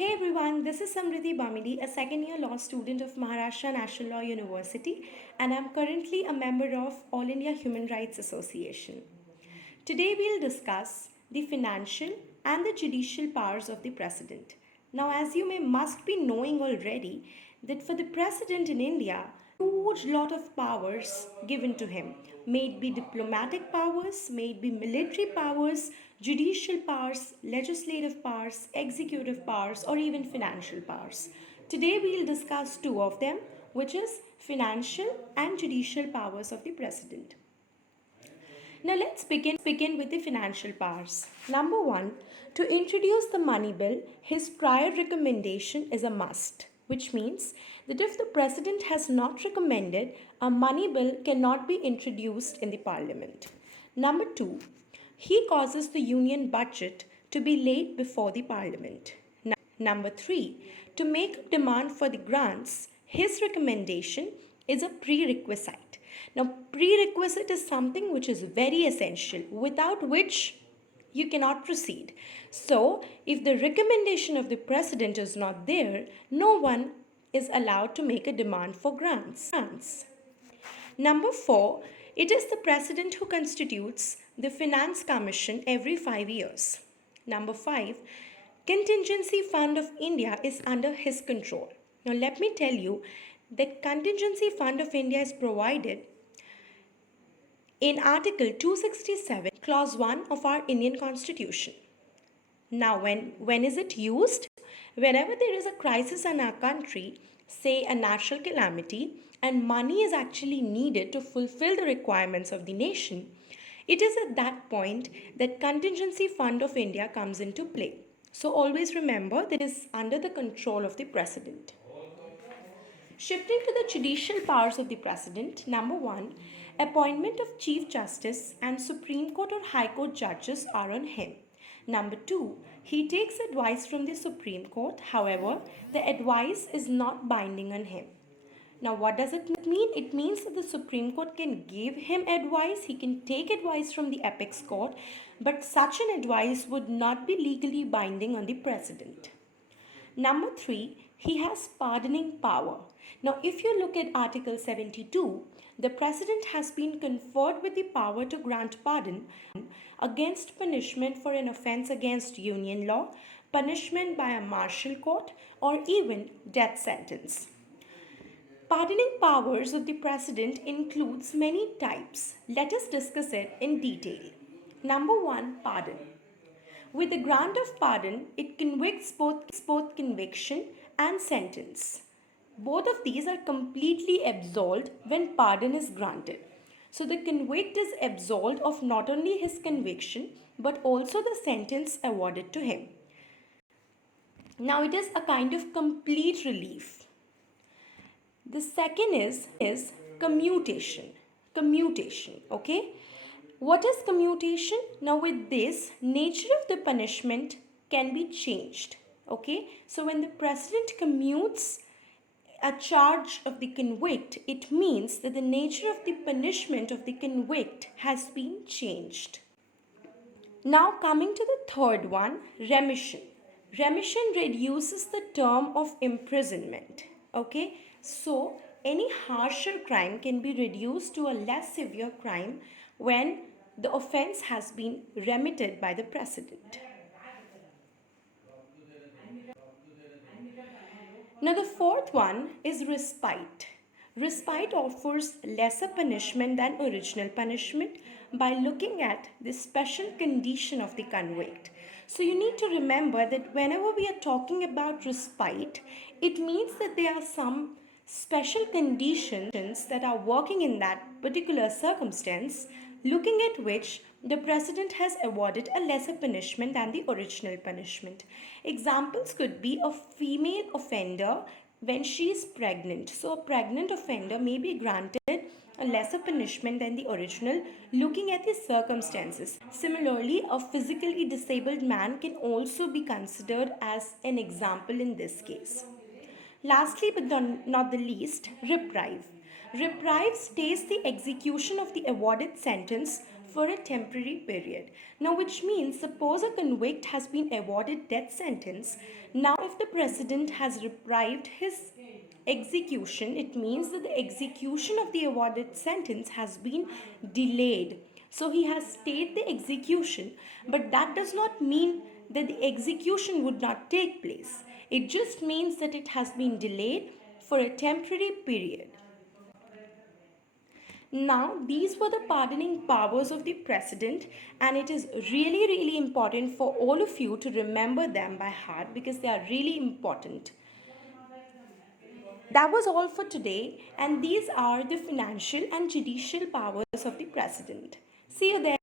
Hey everyone, this is Samriddhi Bammidi, a second year law student of Maharashtra National Law University, and I'm currently a member of All India Human Rights Association. Today we'll discuss the financial and the judicial powers of the president. Now, as you must be knowing already, that for the president in India, huge lot of powers given to him. May it be diplomatic powers, may it be military powers, judicial powers, legislative powers, executive powers, or even financial powers. Today we'll discuss two of them, which is financial and judicial powers of the president. Now let's begin with the financial powers. Number one, to introduce the money bill, his prior recommendation is a must, which means that if the president has not recommended, a money bill cannot be introduced in the parliament. Number two, he causes the union budget to be laid before the parliament. Number three, to make a demand for the grants, his recommendation is a prerequisite. Now, prerequisite is something which is very essential, without which you cannot proceed. So, if the recommendation of the president is not there, no one is allowed to make a demand for grants. Number four, it is the president who constitutes the Finance Commission every 5 years. Number five, Contingency Fund of India is under his control. Now, let me tell you, the Contingency Fund of India is provided in Article 267, Clause 1 of our Indian Constitution. Now, when is it used? Whenever there is a crisis in our country, say a natural calamity, and money is actually needed to fulfill the requirements of the nation, it is at that point that Contingency Fund of India comes into play. So always remember that it is under the control of the president. Shifting to the judicial powers of the president, number one, appointment of Chief Justice and Supreme Court or High Court judges are on him. Number two, he takes advice from the Supreme Court. However, the advice is not binding on him. Now, what does it mean? It means that the Supreme Court can give him advice, he can take advice from the apex court, but such an advice would not be legally binding on the president. Number three, he has pardoning power. Now, if you look at Article 72, the president has been conferred with the power to grant pardon against punishment for an offence against union law, punishment by a martial court, or even death sentence. Pardoning powers of the president includes many types. Let us discuss it in detail. Number one, pardon. With the grant of pardon, it convicts both conviction and sentence. Both of these are completely absolved when pardon is granted. So the convict is absolved of not only his conviction but also the sentence awarded to him. Now it is a kind of complete relief. The second is commutation. Commutation, okay? What is commutation? Now with this, nature of the punishment can be changed, okay? So when the president commutes a charge of the convict, it means that the nature of the punishment of the convict has been changed. Now coming to the third one, remission. Remission reduces the term of imprisonment, okay? So any harsher crime can be reduced to a less severe crime when the offence has been remitted by the president. Now the fourth one is respite. Respite offers lesser punishment than original punishment by looking at the special condition of the convict. So you need to remember that whenever we are talking about respite, it means that there are some special conditions that are working in that particular circumstance, looking at which the president has awarded a lesser punishment than the original punishment. Examples could be a female offender when she is pregnant. So a pregnant offender may be granted a lesser punishment than the original, looking at the circumstances. Similarly, a physically disabled man can also be considered as an example in this case. Lastly, but not the least, reprieve. Reprieve stays the execution of the awarded sentence for a temporary period. Now, which means suppose a convict has been awarded death sentence. Now, if the president has deprived his execution, it means that the execution of the awarded sentence has been delayed. So he has stayed the execution, but that does not mean that the execution would not take place. It just means that it has been delayed for a temporary period. Now, these were the pardoning powers of the president, and it is really, really important for all of you to remember them by heart because they are really important. That was all for today, and these are the financial and judicial powers of the president. See you there.